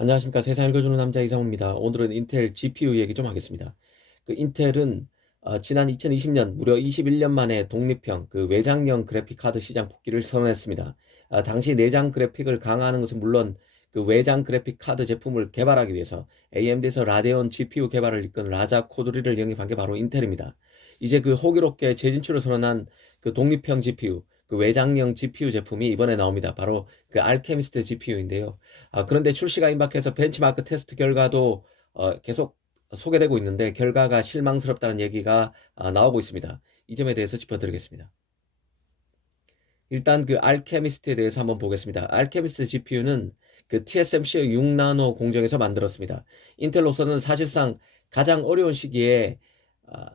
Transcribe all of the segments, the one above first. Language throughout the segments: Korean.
안녕하십니까. 세상 읽어주는 남자 이상호입니다. 오늘은 인텔 GPU 얘기 좀 하겠습니다. 인텔은 지난 2020년 무려 21년 만에 독립형 외장형 그래픽 카드 시장 복귀를 선언했습니다. 당시 내장 그래픽을 강화하는 것은 물론 외장 그래픽 카드 제품을 개발하기 위해서 AMD에서 라데온 GPU 개발을 이끈 라자 코드리를 영입한 게 바로 인텔입니다. 이제 호기롭게 재진출을 선언한 독립형 GPU, 외장형 GPU 제품이 이번에 나옵니다. 바로 알케미스트 GPU인데요. 그런데 출시가 임박해서 벤치마크 테스트 결과도 계속 소개되고 있는데 결과가 실망스럽다는 얘기가 나오고 있습니다. 이 점에 대해서 짚어드리겠습니다. 일단 알케미스트에 대해서 한번 보겠습니다. 알케미스트 GPU는 TSMC의 6나노 공정에서 만들었습니다. 인텔로서는 사실상 가장 어려운 시기에 아,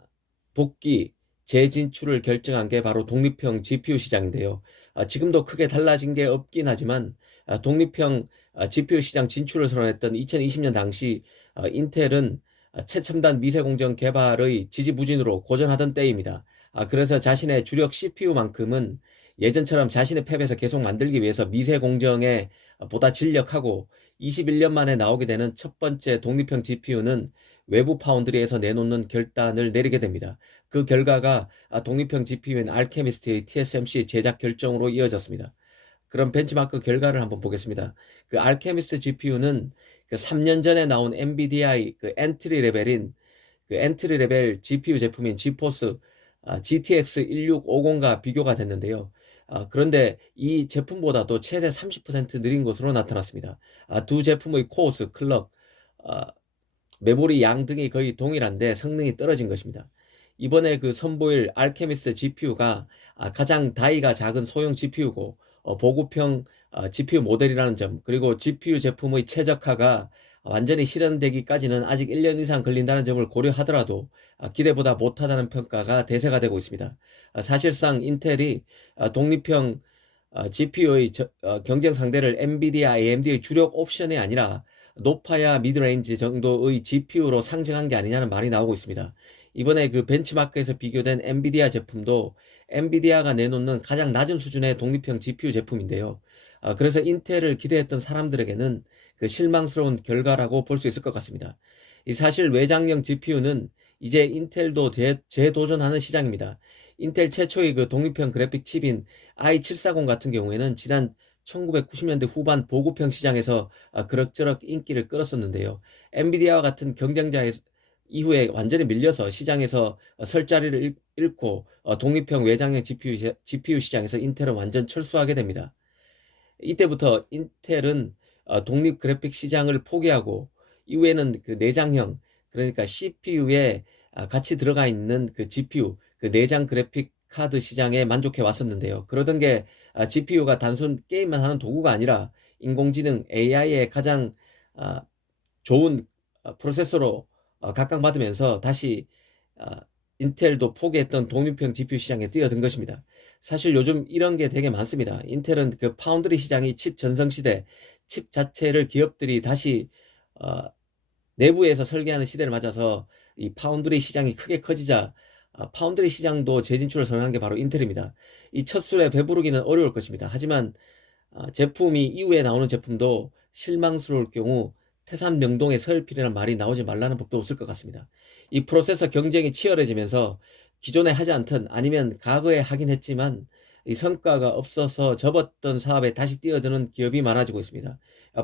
복귀, 재진출을 결정한 게 바로 독립형 GPU 시장인데요. 지금도 크게 달라진 게 없긴 하지만 독립형 GPU 시장 진출을 선언했던 2020년 당시 인텔은 최첨단 미세공정 개발의 지지부진으로 고전하던 때입니다. 그래서 자신의 주력 CPU만큼은 예전처럼 자신의 팹에서 계속 만들기 위해서 미세공정에 보다 진력하고 21년 만에 나오게 되는 첫 번째 독립형 GPU는 외부 파운드리에서 내놓는 결단을 내리게 됩니다. 그 결과가 독립형 GPU인 알케미스트의 TSMC 제작 결정으로 이어졌습니다. 그럼 벤치마크 결과를 한번 보겠습니다. 알케미스트 GPU는 3년 전에 나온 엔비디아의 엔트리 레벨 GPU 제품인 지포스 GTX 1650과 비교가 됐는데요. 그런데 이 제품보다도 최대 30% 느린 것으로 나타났습니다. 두 제품의 코어스, 클럭, 아, 메모리 양 등이 거의 동일한데 성능이 떨어진 것입니다. 이번에 선보일 알케미스트 GPU가 가장 다이가 작은 소형 GPU고 보급형 GPU 모델이라는 점, 그리고 GPU 제품의 최적화가 완전히 실현되기까지는 아직 1년 이상 걸린다는 점을 고려하더라도 기대보다 못하다는 평가가 대세가 되고 있습니다. 사실상 인텔이 독립형 GPU의 경쟁 상대를 엔비디아, AMD의 주력 옵션이 아니라 높아야 미드레인지 정도의 GPU로 상징한 게 아니냐는 말이 나오고 있습니다. 이번에 벤치마크에서 비교된 엔비디아 제품도 엔비디아가 내놓는 가장 낮은 수준의 독립형 GPU 제품인데요. 그래서 인텔을 기대했던 사람들에게는 실망스러운 결과라고 볼 수 있을 것 같습니다. 사실 외장형 GPU는 이제 인텔도 재도전하는 시장입니다. 인텔 최초의 독립형 그래픽 칩인 i740 같은 경우에는 지난 1990년대 후반 보급형 시장에서 그럭저럭 인기를 끌었었는데요. 엔비디아와 같은 경쟁자 이후에 완전히 밀려서 시장에서 설 자리를 잃고 독립형 외장형 GPU 시장에서 인텔은 완전 철수하게 됩니다. 이때부터 인텔은 독립 그래픽 시장을 포기하고 이후에는 내장형, 그러니까 CPU에 같이 들어가 있는 GPU, 내장 그래픽 카드 시장에 만족해 왔었는데요. 그러던 게 GPU가 단순 게임만 하는 도구가 아니라 인공지능 AI의 가장 좋은 프로세서로 각광받으면서 다시 인텔도 포기했던 독립형 GPU 시장에 뛰어든 것입니다. 사실 요즘 이런 게 되게 많습니다. 인텔은 파운드리 시장이 칩 전성시대, 칩 자체를 기업들이 다시 어, 내부에서 설계하는 시대를 맞아서 이 파운드리 시장이 크게 커지자 파운드리 시장도 재진출을 선언한 게 바로 인텔입니다. 이 첫 술에 배부르기는 어려울 것입니다. 하지만 제품이 이후에 나오는 제품도 실망스러울 경우 태산 명동의 서열필이라는 말이 나오지 말라는 법도 없을 것 같습니다. 이 프로세서 경쟁이 치열해지면서 기존에 하지 않던 아니면 과거에 하긴 했지만 이 성과가 없어서 접었던 사업에 다시 뛰어드는 기업이 많아지고 있습니다.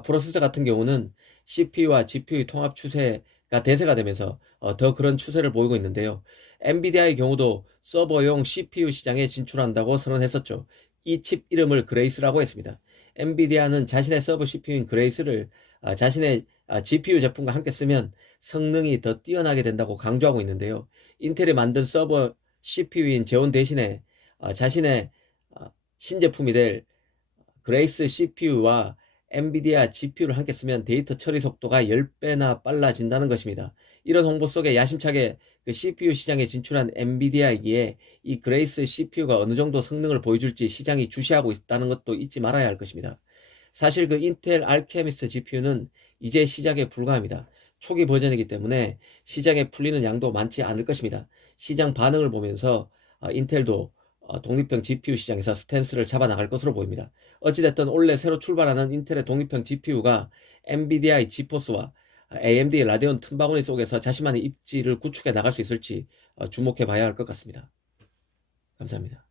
프로세서 같은 경우는 CPU와 GPU의 통합 추세가 대세가 되면서 더 그런 추세를 보이고 있는데요. 엔비디아의 경우도 서버용 CPU 시장에 진출한다고 선언했었죠. 이 칩 이름을 그레이스라고 했습니다. 엔비디아는 자신의 서버 CPU인 그레이스를 자신의 GPU 제품과 함께 쓰면 성능이 더 뛰어나게 된다고 강조하고 있는데요. 인텔이 만든 서버 CPU인 제온 대신에 자신의 신제품이 될 그레이스 CPU와 엔비디아 GPU를 함께 쓰면 데이터 처리 속도가 10배나 빨라진다는 것입니다. 이런 홍보 속에 야심차게 CPU 시장에 진출한 엔비디아이기에 이 그레이스 CPU가 어느 정도 성능을 보여줄지 시장이 주시하고 있다는 것도 잊지 말아야 할 것입니다. 사실 인텔 알케미스트 GPU는 이제 시작에 불과합니다. 초기 버전이기 때문에 시장에 풀리는 양도 많지 않을 것입니다. 시장 반응을 보면서 인텔도 독립형 GPU 시장에서 스탠스를 잡아나갈 것으로 보입니다. 어찌됐든 올해 새로 출발하는 인텔의 독립형 GPU가 엔비디아의 지포스와 AMD의 라데온 틈바구니 속에서 자신만의 입지를 구축해 나갈 수 있을지 주목해 봐야 할 것 같습니다. 감사합니다.